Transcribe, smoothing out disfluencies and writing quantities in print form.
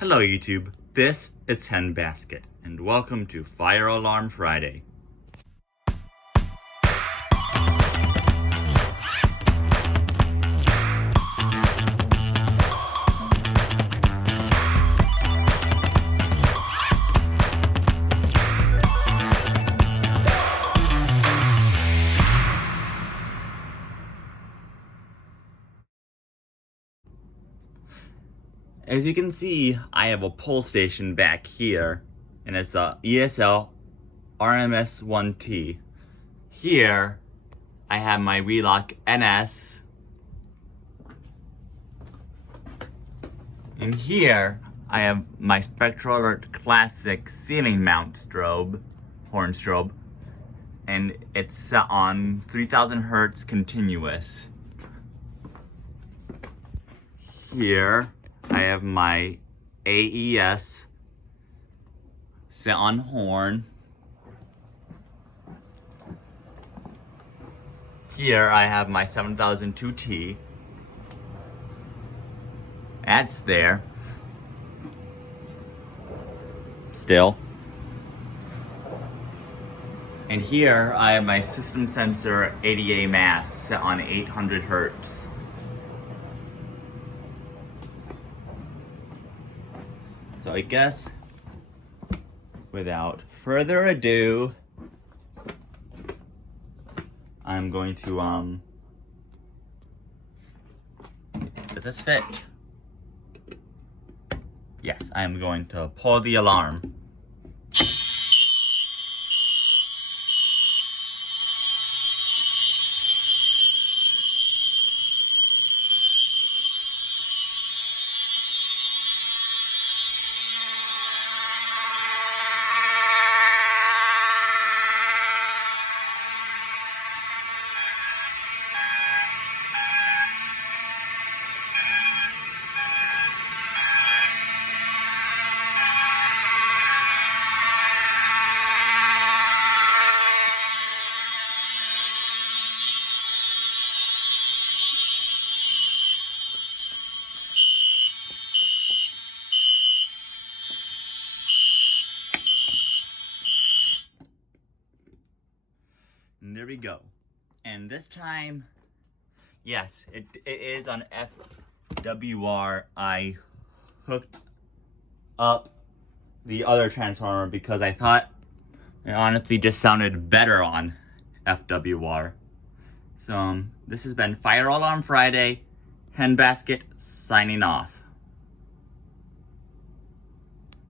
Hello YouTube, this is Hen Basket, and welcome to Fire Alarm Friday. As you can see, I have a pull station back here, and it's a ESL RMS1T. Here, I have my Wheelock NS. And here, I have my Spectral Alert Classic ceiling mount strobe, horn strobe, and it's set on 3000 Hertz continuous. Here, I have my AES set on horn. Here I have my 7002T. That's there. Still. And here I have my System Sensor ADA mass set on 800 Hertz. So I guess, without further ado, I'm going to, does this fit? Yes, I'm going to pull the alarm. And there we go. And this time, yes, it is on FWR. I hooked up the other transformer because I thought it honestly just sounded better on FWR. So this has been Fire Alarm Friday. Hen Basket signing off.